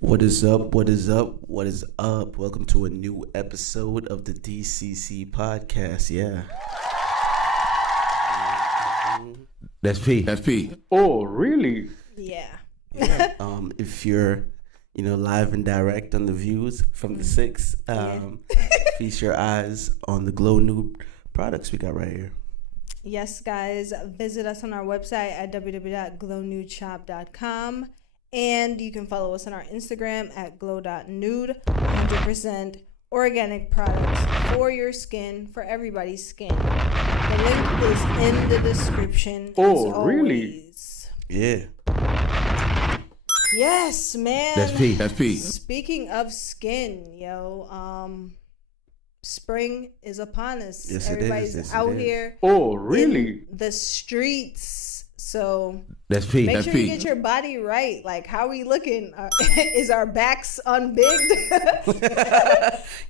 What is up? What is up? What is up? Welcome to a new episode of the DCC podcast. Yeah. That's P. That's P. Oh, really? Yeah. If you're, live and direct on the views from the six, feast your eyes on the Glow Nude products we got right here. Yes, guys. Visit us on our website at www.glownudeshop.com. And you can follow us on our Instagram at glow.nude. 100% organic products for your skin, for everybody's skin. The link is in the description. Oh, really? Yeah. Yes, man. That's P. That's P. Speaking of skin, spring is upon us. Yes, Everybody's it is. Yes, out it is. here Oh, really? in the streets. So That's P. make That's sure you P. get your body right. Like, how are we looking? Is our backs unbigged?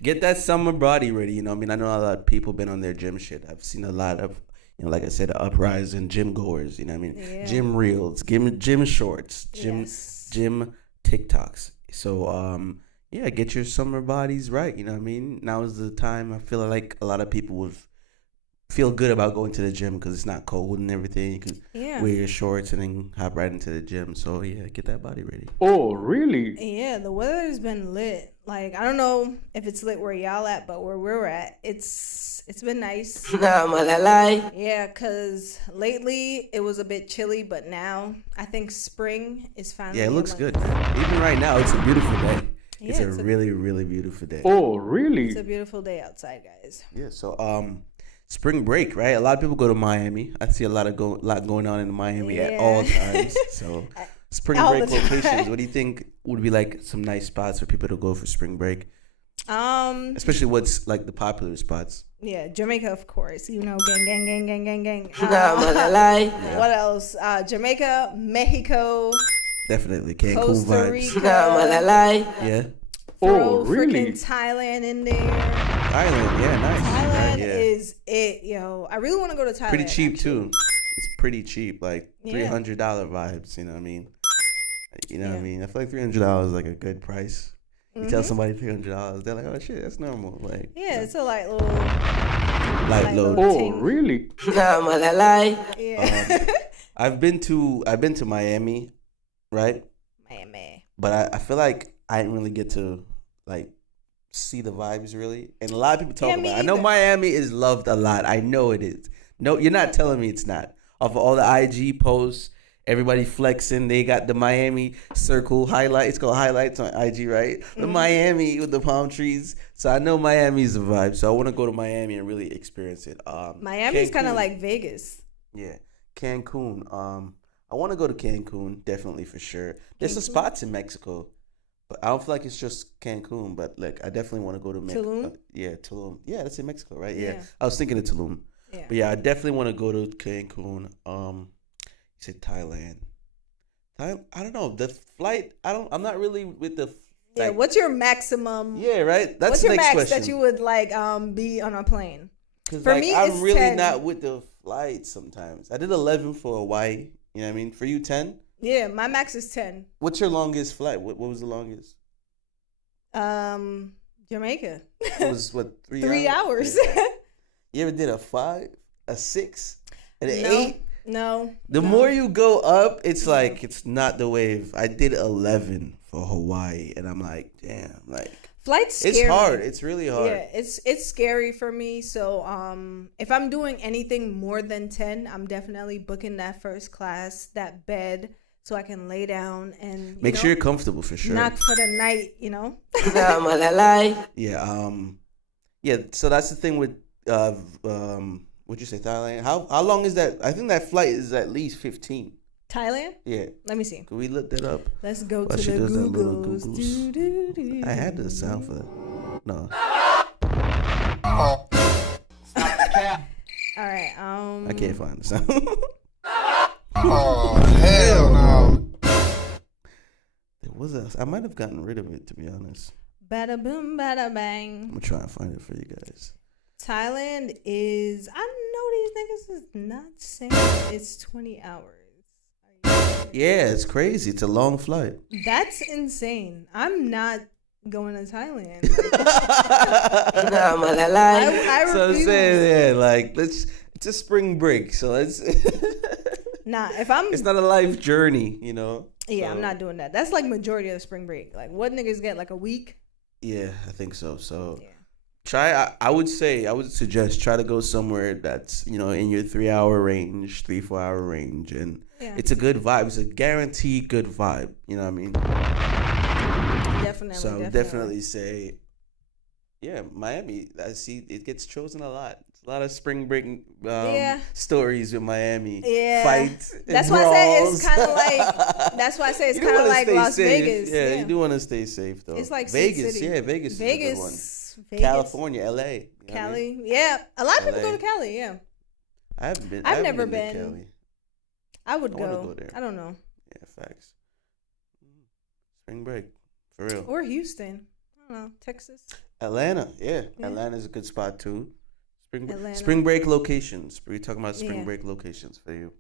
Get that summer body ready. I know a lot of people been on their gym shit. I've seen a lot of, like I said, uprising gym goers. Yeah. Gym reels, gym shorts, gym TikToks. So get your summer bodies right. Now is the time. I feel like a lot of people would feel good about going to the gym because it's not cold and everything. You can wear your shorts and then hop right into the gym. So get that body ready. Oh, really? Yeah, the weather has been lit. Like, I don't know if it's lit where y'all at, but where we're at, it's been nice. Yeah, because lately it was a bit chilly, but now I think spring is finally. Yeah, it looks good. Even right now, it's a beautiful day. Yeah, it's a really, really beautiful day. Oh, really? It's a beautiful day outside, guys. Yeah, so spring break, right? A lot of people go to Miami. I see a lot going on in Miami at all times. So spring All break the time. locations. What do you think would be like some nice spots for people to go for spring break? Especially what's like the popular spots. Yeah, Jamaica, of course. Gang. Yeah. What else? Jamaica, Mexico, Definitely Cancun Costa vibes. Rica. Yeah. Oh, really? Freaking Thailand in there. Thailand, yeah, nice. Thailand Yeah. is it, yo. I really want to go to Thailand. Pretty cheap actually. too. It's pretty cheap, like Yeah. $300 vibes. You know what I mean? Yeah. I feel like $300 is like a good price. You tell somebody $300, they're like, "Oh shit, that's normal." Like, Yeah, it's a light little. light load. Oh, ting. really? Yeah. I've been to Miami, right? Miami. But I feel like I didn't really get to like see the vibes really, and a lot of people talk about it. I know Miami is loved a lot. I know it is. No, you're not telling me it's not. Off of all the IG posts, everybody flexing. They got the Miami circle highlight. It's called highlights on IG, right? The Miami with the palm trees. So I know Miami's the vibe. So I want to go to Miami and really experience it. Miami's kind of Cancun. like Vegas. Yeah, Cancun. I want to go to Cancun, definitely for sure. There's some spots in Mexico, but I don't feel like it's just Cancun. But like, I definitely want to go to Tulum? Tulum. Yeah, that's in Mexico, right? Yeah. Yeah. I was thinking of Tulum. Yeah. But yeah, I definitely want to go to Cancun. You said Thailand. I don't know the flight. I'm not really with the. Yeah. Like, What's your maximum? yeah, right. That's What's the your next max question. that you would like be on a plane? Because For like, me, I'm it's really 10. not with the flights sometimes. I did 11 for Hawaii. You know what I mean? For you, 10. Yeah, my max is 10. What's your longest flight? What was the longest? Jamaica. It was what 3 3 hours. Yeah. You ever did a 5, a 6, and an No. 8? No. The more you go up, it's like it's not the wave. I did 11 for Hawaii, and I'm like, damn, like Flights scare it's hard. me. It's really hard. Yeah, it's scary for me. So if I'm doing anything more than 10, I'm definitely booking that first class, that bed, so I can lay down and Make sure you're comfortable for sure. knock for the night. Yeah. Yeah. So that's the thing with what'd you say, Thailand? How long is that? I think that flight is at least 15. Thailand? Yeah. Let me see. Can we look that up? Let's go While to she the does that little Googles. Googles. I had the sound for that. No. All right. I can't find the sound. Oh, hell no. There was I might have gotten rid of it, to be honest. Bada boom, bada bang. I'm gonna try and find it for you guys. Thailand is, I know these niggas is not saying it's 20 hours. Yeah, it's crazy. It's a long flight. That's insane. I'm not going to Thailand. I refuse. So I'm saying, yeah, like, it's a spring break. So let's. It's not a life journey, you know? Yeah, so. I'm not doing that. That's like majority of the spring break. Like, what niggas get, like a week? Yeah, I think so. So. Yeah. I would suggest try to go somewhere that's, you know, in your 3-hour range, 3-4 hour range, and it's a good vibe. It's a guaranteed good vibe. You know what I mean? Definitely. So I would definitely say, yeah, Miami. I see it gets chosen a lot. A lot of spring break stories with Miami. Yeah, fights. That's why I say it's kind of like. That's why I say it's kind of like Las safe. Vegas. Yeah, you do want to stay safe though. It's like Vegas. City. Yeah, Vegas is a good one. Vegas. California, LA. Cali. Yeah. A lot of people go to Cali, yeah. I haven't been. I've never been. To Cali. I would go there. I don't know. Yeah, facts. Spring break. For real. Or Houston. I don't know. Texas. Atlanta. Yeah. Atlanta's a good spot too. Spring break locations. We're talking about spring break locations for you.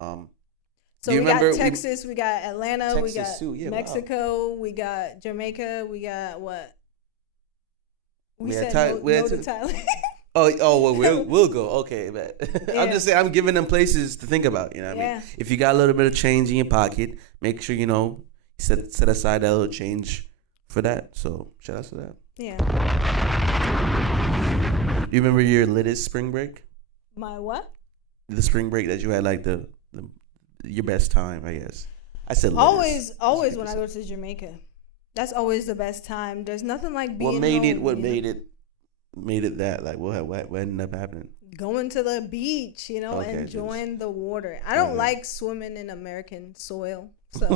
So we got Texas, we got Atlanta, we got Mexico, we got Jamaica, we got what? We said no to Thailand. Well, we'll go. Okay, but I'm just saying, I'm giving them places to think about. You know what I mean? If you got a little bit of change in your pocket, make sure you know set aside that little change for that. So shout out to that. Yeah. You remember your Littest Spring Break? My what? The spring break that you had, like the your best time, I guess. I said Littest. Always when I go to Jamaica, that's always the best time. There's nothing like being. What made it that, like, what ended up happening? Going to the beach, you know, enjoying the water. I don't like swimming in American soil, so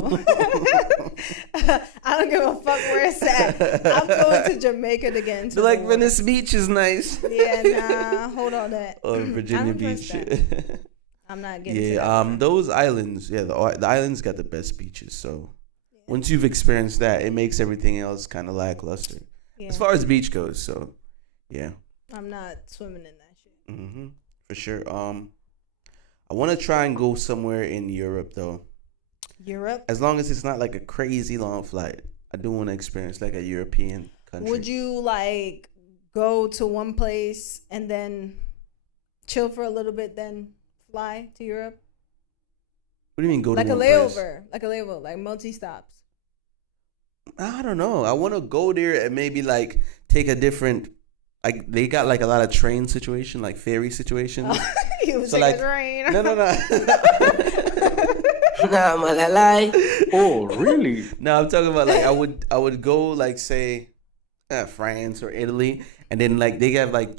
I don't give a fuck where it's at. I'm going to Jamaica to get into the water. Venice Beach is nice. Yeah, nah, hold on that. Or Virginia Beach. I'm not getting to that. Those islands, the islands got the best beaches, so once you've experienced that, it makes everything else kind of lackluster. As far as beach goes, so yeah. I'm not swimming in that shit. Mm-hmm. For sure. I want to try and go somewhere in Europe though. Europe? As long as it's not like a crazy long flight. I do want to experience like a European country. Would you like go to one place and then chill for a little bit, then fly to Europe? What do you mean go to one place? Like a layover, like multi-stops. I don't know. I want to go there and maybe like take a different. Like they got like a lot of train situation, like ferry situations. You was like a train. No. Oh, really? No, I'm talking about like I would go like say France or Italy, and then like they have like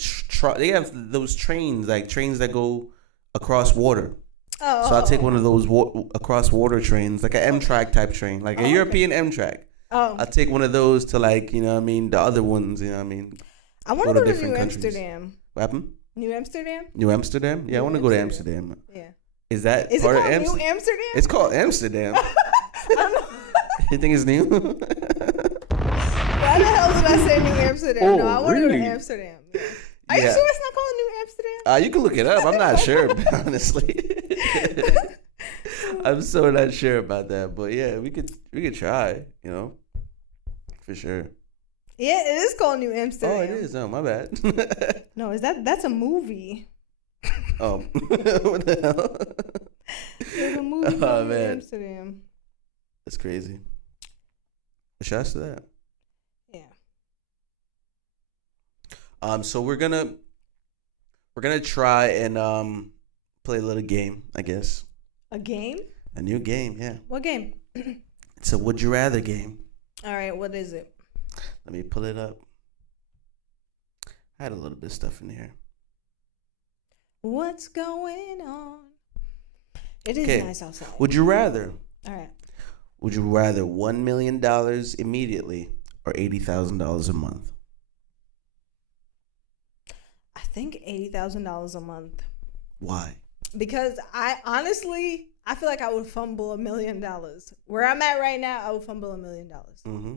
they have those trains that go across water. Oh. So I'll take one of those across water trains, like an Amtrak type train, like a European Amtrak. Oh. I'll take one of those to like, you know what I mean, the other ones, you know what I mean. I want to go to New Amsterdam. What happened? New Amsterdam? New Amsterdam? Yeah, I want to go to Amsterdam. Yeah. Is that part of Amsterdam? New Amsterdam? It's called Amsterdam. I don't know. You think it's new? Why the hell did I say New Amsterdam? Oh, no, I want to really? go to Amsterdam. Yeah. Are you sure it's not called New Amsterdam? You can look it up. I'm not sure, honestly. I'm so not sure about that, but yeah, we could try, you know, for sure. Yeah, it is called New Amsterdam. Oh, it is. Oh, my bad. No, that's a movie. Oh, what the hell? There's a movie called New Amsterdam. That's crazy. Shouts to that. Yeah. So we're gonna try and play a little game, I guess. A game? A new game, yeah. What game? It's a Would You Rather game. All right, what is it? Let me pull it up. I had a little bit of stuff in here. What's going on? It is nice outside. Would you rather? All right. Would you rather $1 million immediately or $80,000 a month? I think $80,000 a month. Why? Because I feel like I would fumble $1 million. Where I'm at right now, I would fumble $1 million. Mm-hmm.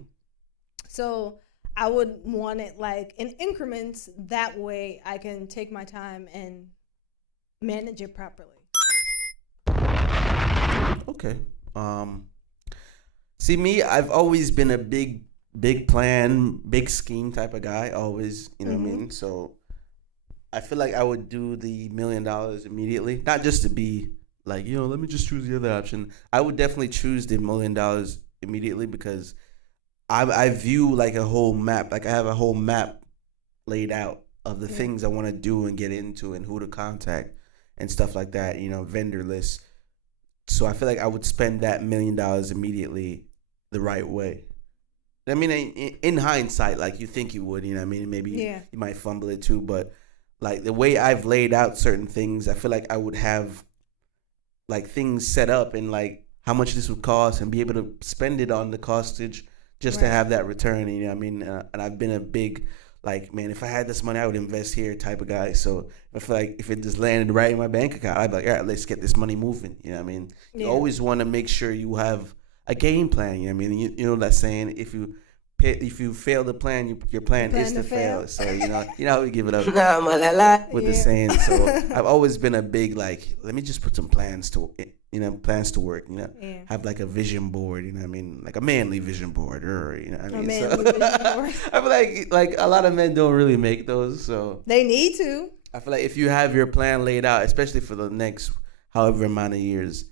So I would want it like in increments. That way I can take my time and manage it properly. Okay. See me, I've always been a big plan, big scheme type of guy. Always, you know what I mean? So I feel like I would do the $1 million immediately. Not just to be like, let me just choose the other option. I would definitely choose the $1 million immediately because I view like a whole map. Like I have a whole map laid out of the things I want to do and get into and who to contact and stuff like that, vendor lists. So I feel like I would spend that $1 million immediately the right way. I mean, in hindsight, like you think you would, maybe you might fumble it too, but like the way I've laid out certain things, I feel like I would have like things set up and like how much this would cost and be able to spend it on the costage just to have that return. And I've been a big like, man, if I had this money, I would invest here type of guy. So I feel like if it just landed right in my bank account, I'd be like, all right, let's get this money moving. You always want to make sure you have a game plan. You know that saying, if you fail the plan, your plan is to fail. So how we give it up with the saying. So I've always been a big like, let me just put some plans to work. Have like a vision board. Like a manly vision board, or vision board. I feel like a lot of men don't really make those. So they need to. I feel like if you have your plan laid out, especially for the next however amount of years,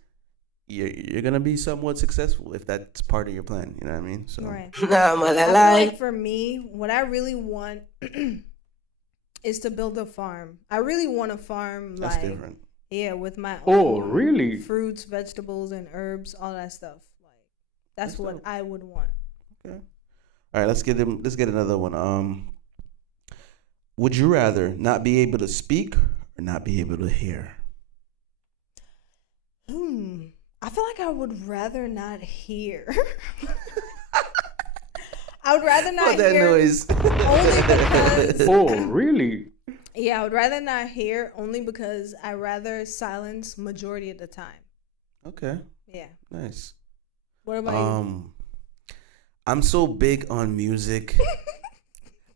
you're gonna be somewhat successful if that's part of your plan. You know what I mean? So right. I feel like for me, what I really want is to build a farm. I really want a farm. That's different. Yeah, with my own really? Fruits, vegetables, and herbs, all that stuff. Like that's what dope. I would want. Okay. All right, let's get another one. Would you rather not be able to speak or not be able to hear? I feel like I would rather not hear. I would rather not hear. That noise. Only because. Oh, really? Yeah, I would rather not hear only because I rather silence majority of the time. Okay. Yeah. Nice. What about you? I'm so big on music,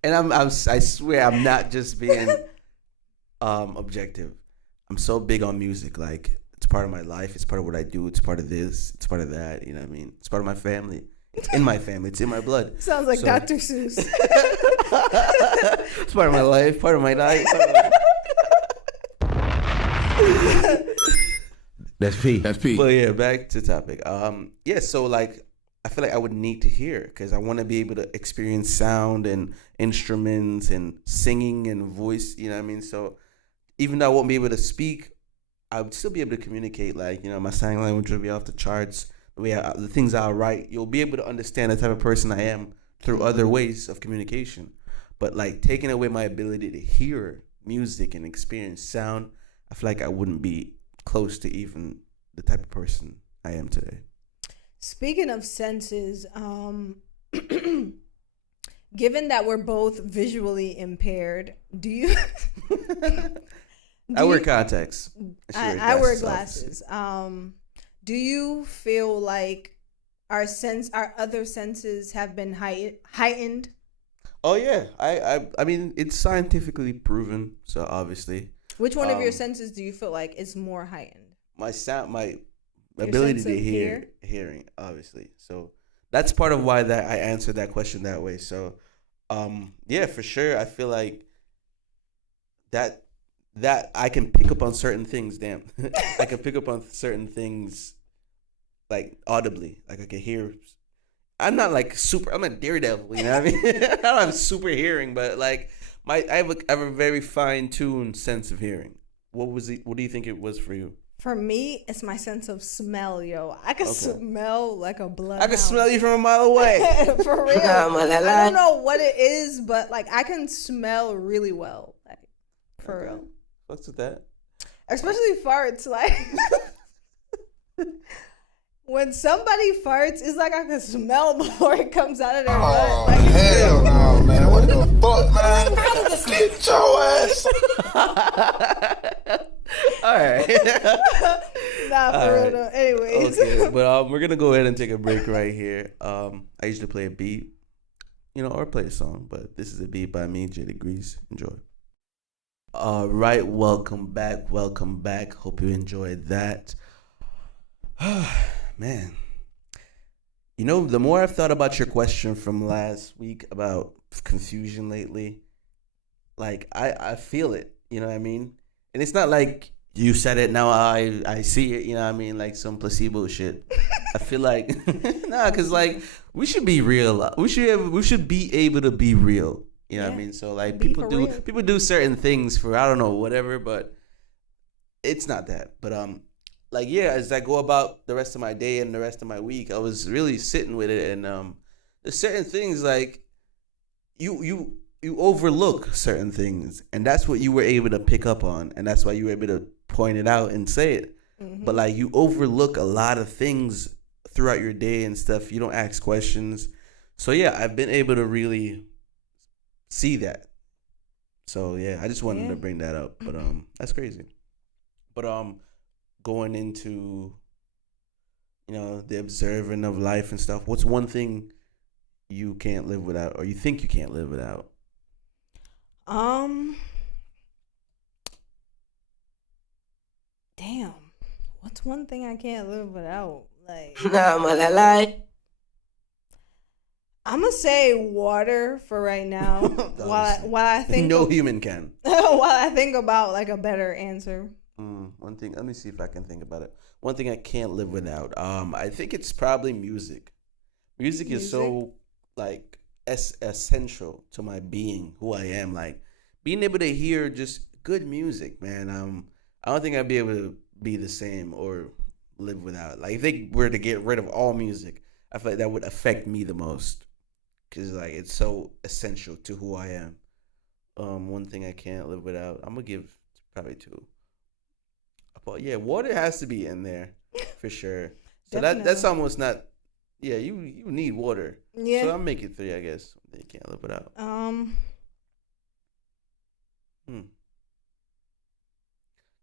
and I swear I'm not just being objective. I'm so big on music, like. It's part of my life. It's part of what I do. It's part of this. It's part of that. You know what I mean? It's part of my family. It's in my family. It's in my blood. Sounds like Dr. Seuss. It's part of my life. Part of my life. That's P. But yeah, back to topic. So like, I feel like I would need to hear because I want to be able to experience sound and instruments and singing and voice. You know what I mean? So even though I won't be able to speak, I would still be able to communicate. Like, my sign language will be off the charts. The things I'll write, you'll be able to understand the type of person I am through other ways of communication. But like taking away my ability to hear music and experience sound, I feel like I wouldn't be close to even the type of person I am today. Speaking of senses, given that we're both visually impaired, do you... I wear contacts. I wear glasses. Do you feel like our other senses have been heightened? Oh yeah, I mean it's scientifically proven. So obviously, which one of your senses do you feel like is more heightened? My ability to hearing, obviously. So that's part of why that I answered that question that way. So, yeah, for sure, I feel like that I can pick up on certain things. Damn, I can pick up on certain things like audibly. Like I can hear. I'm not like super. I'm a daredevil. You know what I mean? I don't have super hearing, but like I have a very fine tuned sense of hearing. What do you think it was for you? For me, it's my sense of smell, yo. I can smell like a bloodhound. I can smell you from a mile away. For real. I don't know what it is, but like I can smell really well. Like, for real. What's with that? Especially farts. Like when somebody farts, it's like I can smell before it comes out of their butt. Like, hell no, man. What the fuck, man? Get your ass. All right. Nah, for real though. Anyways. Okay, but we're gonna go ahead and take a break right here. I usually play a beat, or play a song. But this is a beat by me, J Degrees. Enjoy. All right, welcome back. Hope you enjoyed that. Man, the more I've thought about your question from last week about confusion lately, like I feel it. You know what I mean? And it's not like you said it, now I see it, you know what I mean? Like some placebo shit. I feel like, because like we should be real. We should be able to be real. You know what I mean? So like people do certain things for, I don't know, whatever, but it's not that. But as I go about the rest of my day and the rest of my week, I was really sitting with it, and there's certain things like you overlook certain things, and that's what you were able to pick up on, and that's why you were able to point it out and say it. Mm-hmm. But like you overlook a lot of things throughout your day and stuff. You don't ask questions. So yeah, I've been able to really see that. So yeah, I just wanted to bring that up. But that's crazy. But going into the observing of life and stuff, what's one thing you can't live without, or you think you can't live without? Damn. What's one thing I can't live without? Like, I'm gonna say water for right now. while I think human can. While I think about like a better answer. One thing. Let me see if I can think about it. One thing I can't live without. I think it's probably music. Music is so like essential to my being, who I am. Like being able to hear just good music, man. I don't think I'd be able to be the same or live without. Like if they were to get rid of all music, I feel like that would affect me the most, because like it's so essential to who I am. One thing I can't live without. I'm gonna give probably two. But yeah, water has to be in there for sure. So that's almost not. Yeah, you need water. Yeah. So I'll make it three, I guess. You can't live without.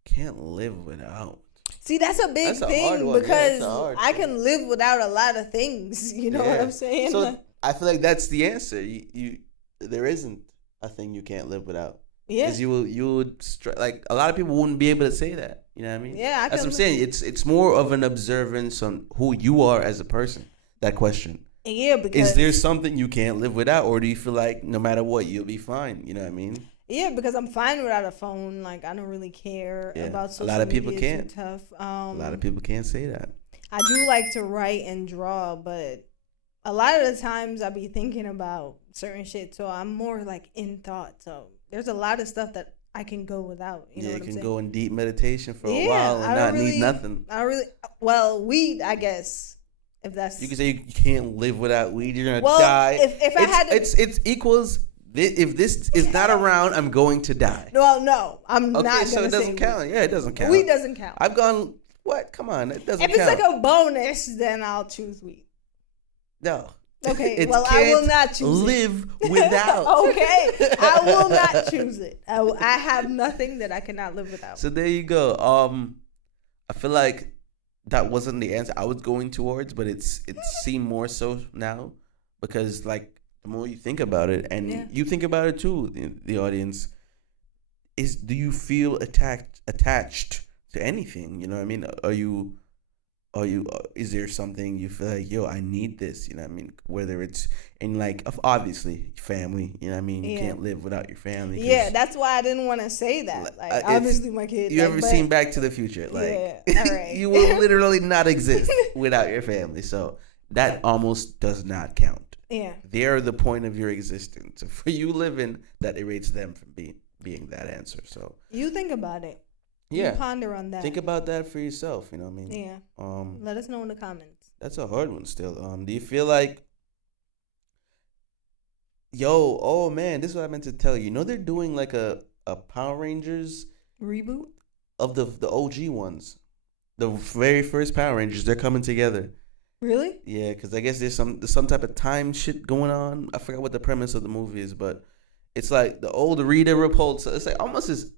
Can't live without. See, that's a big thing, because I can live without a lot of things. You know what I'm saying? So I feel like that's the answer. You there isn't a thing you can't live without. Yeah. Because you would like a lot of people wouldn't be able to say that. You know what I mean? Yeah, that's what I'm saying. It's more of an observance on who you are as a person. That question. Yeah, because is there something you can't live without, or do you feel like no matter what you'll be fine? You know what I mean? Yeah, because I'm fine without a phone. Like I don't really care about social media. A lot of people can't. Too tough. A lot of people can't say that. I do like to write and draw, but a lot of the times I be thinking about certain shit, so I'm more like in thought. So there's a lot of stuff that I can go without. You know what I'm saying? Go in deep meditation for a while and not need nothing. Weed, I guess. If that's, you can say you can't live without weed, you're gonna die. If I had to, it's equals. If this is not around, I'm going to die. No, I'm not. Okay, so it doesn't count. Yeah, it doesn't count. Weed doesn't count. I've gone. What? Come on, it doesn't count. If it's like a bonus, then I'll choose weed. No. Okay, well, I will not choose live without. Okay, I will not choose it. I have nothing that I cannot live without. So there you go. I feel like that wasn't the answer I was going towards, but it seemed more so now, because like the more you think about it, and you think about it too, the audience, do you feel attached to anything? You know what I mean? Is there something you feel like, I need this? You know what I mean? Whether it's in like, obviously family, you know what I mean? You can't live without your family. Yeah, that's why I didn't want to say that. Like, obviously my kid. You ever seen Back to the Future? Like, all right. You will literally not exist without your family. So that almost does not count. Yeah. They're the point of your existence. So for you living, that erases them from being that answer. So you think about it. Yeah. You ponder on that. Think about that for yourself, you know what I mean? Yeah. Let us know in the comments. That's a hard one still. Do you feel like, oh man, this is what I meant to tell you. You know they're doing like a Power Rangers reboot of the OG ones. The very first Power Rangers, they're coming together. Really? Yeah, because I guess there's some type of time shit going on. I forgot what the premise of the movie is, but it's like the old Rita Repulsa. It's like almost as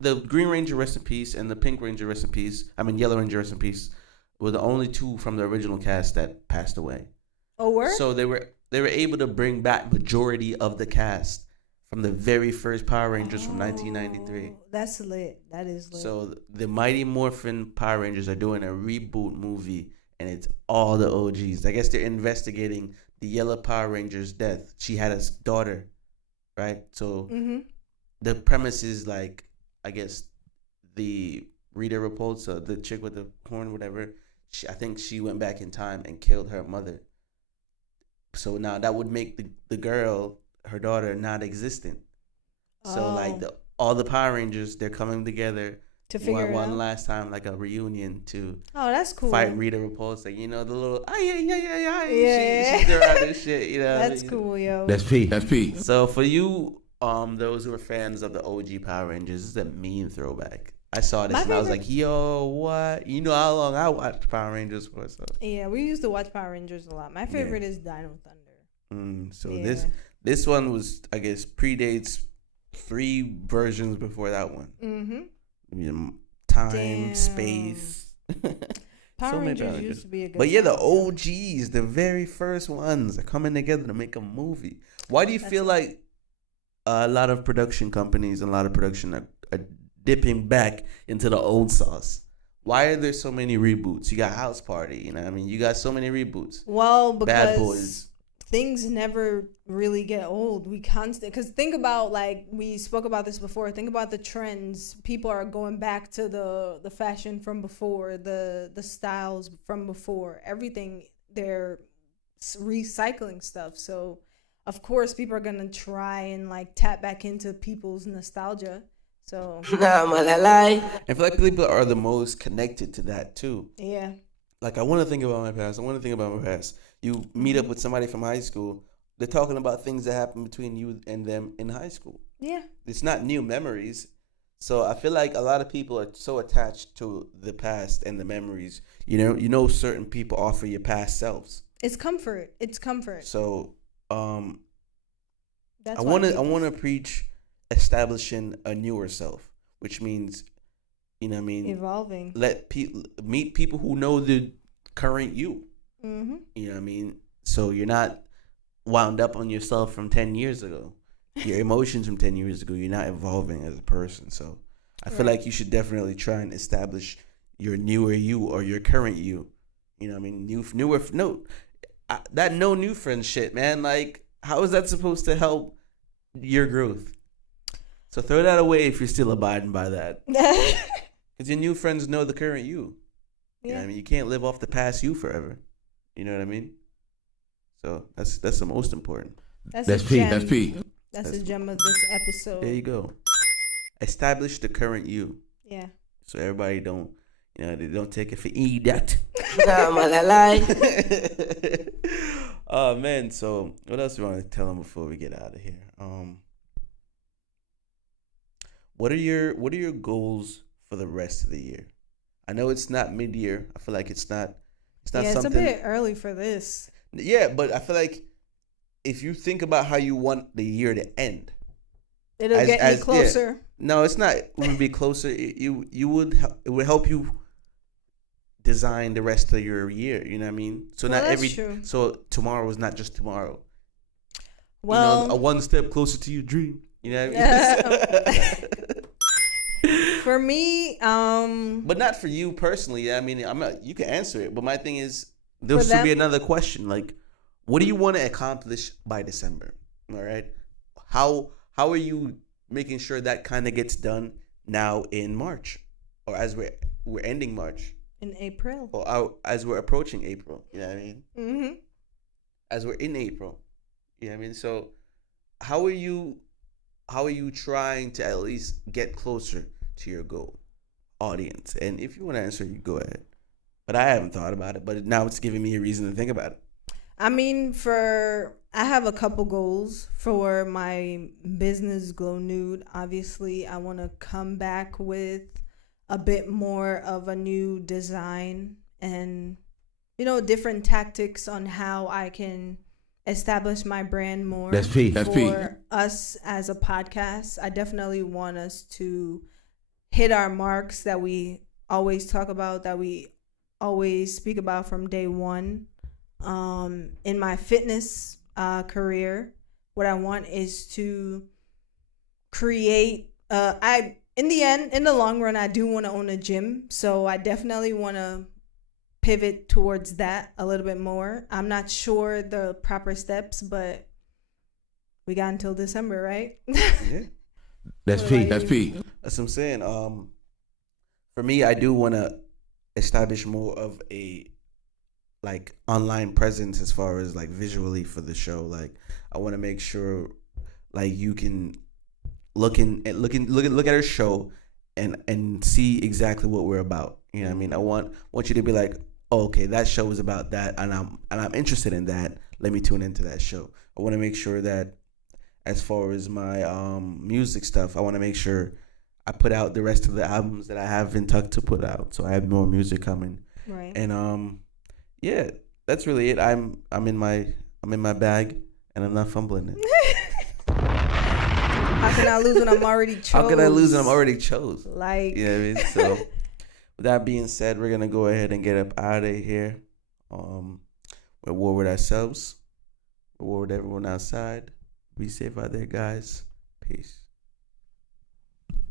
the Green Ranger, rest in peace, and the Pink Ranger, rest in peace. Yellow Ranger, rest in peace, were the only two from the original cast that passed away. Oh, were? So they were they were able to bring back majority of the cast from the very first Power Rangers from 1993. That's lit. That is lit. So the Mighty Morphin Power Rangers are doing a reboot movie, and it's all the OGs. I guess they're investigating the Yellow Power Ranger's death. She had a daughter, right? So the premise is like, I guess, the Rita Repulsa, the chick with the horn, whatever. I think she went back in time and killed her mother. So now that would make the girl, her daughter, not existent. So like all the Power Rangers, they're coming together to figure one last time, like a reunion to that's cool. Fight Rita Repulsa. You know, the little she's around this shit. You know, that's cool, yo. That's P. That's P. So for you, those who are fans of the OG Power Rangers, this is a mean throwback. I saw this and I was like, yo, what? You know how long I watched Power Rangers for? So yeah, we used to watch Power Rangers a lot. My favorite is Dino Thunder. So this one was, I guess, predates 3 versions before that one. You know, time, space. Power Rangers used to be a good. But yeah, the OGs, the very first ones, are coming together to make a movie. Why do you feel like a lot of production companies and a lot of production are dipping back into the old sauce? Why are there so many reboots? You got House Party, you know what I mean? You got so many reboots. Well, because Bad Boys. Things never really get old. Because think about, like we spoke about this before, think about the trends. People are going back to the fashion from before, the styles from before, everything. They're recycling stuff. So of course people are going to try and like tap back into people's nostalgia. So I feel like people are the most connected to that too. Yeah. Like I want to think about my past. You meet up with somebody from high school. They're talking about things that happened between you and them in high school. Yeah. It's not new memories. So I feel like a lot of people are so attached to the past and the memories. You know, certain people offer your past selves. It's comfort. So That's I want to preach establishing a newer self, which means, you know what I mean? Evolving. Meet people who know the current you. Mm-hmm. You know what I mean? So you're not wound up on yourself from 10 years ago. Your emotions from 10 years ago. You're not evolving as a person. So I feel like you should definitely try and establish your newer you or your current you. You know what I mean? That no new friend shit, man. Like, how is that supposed to help your growth? So throw that away if you're still abiding by that. Because your new friends know the current you. You know what I mean? You can't live off the past you forever. You know what I mean? So that's the most important. That's P. That's P. That's the gem of this episode. There you go. Establish the current you. Yeah. So everybody they don't take it for that. Oh man, so what else do you want to tell them before we get out of here? What are your goals for the rest of the year? I know it's not mid-year. I feel like it's not something. It's a bit early for this. Yeah, but I feel like if you think about how you want the year to end, it'll get you closer. Yeah. No, it's not. It would be closer. It would help you design the rest of your year. You know what I mean? So true. So tomorrow is not just tomorrow. Well, a one step closer to your dream. You know what I mean? For me, but not for you personally. I mean, you can answer it, but my thing is, there should be another question. Like, what do you want to accomplish by December? All right, how are you making sure that kind of gets done now in March, or as we're ending March, in April, or as we're approaching April? You know what I mean? Mm-hmm. As we're in April, you know what I mean. So, how are you trying to at least get closer to your goal audience? And if you want to answer, you go ahead. But I haven't thought about it, but now it's giving me a reason to think about it. I mean, I have a couple goals for my business Glow Nude. Obviously, I want to come back with a bit more of a new design and, different tactics on how I can establish my brand more. That's P. That's P. For us as a podcast, I definitely want us to hit our marks that we always talk about, that we always speak about from day one. In my fitness career. What I want is to create. In the long run, I do want to own a gym. So I definitely want to pivot towards that a little bit more. I'm not sure the proper steps, but we got until December, right? Yeah. That's P. That's P. That's what I'm saying. For me, I do want to establish more of a like online presence as far as like visually for the show. Like I want to make sure like you can look at our show and see exactly what we're about. You know what I mean? I want you to be like, oh, okay, that show is about that, and I'm interested in that. Let me tune into that show. I want to make sure that as far as my music stuff, I want to make sure I put out the rest of the albums that I have been tucked to put out. So I have more music coming. Right. And yeah, that's really it. I'm in my bag and I'm not fumbling it. How can I lose when I'm already chose? How can I lose when I'm already chose? Like, you know what I mean? So with that being said, we're gonna go ahead and get up out of here. We're at war with ourselves. We're at war with everyone outside. Be safe out there, guys. Peace.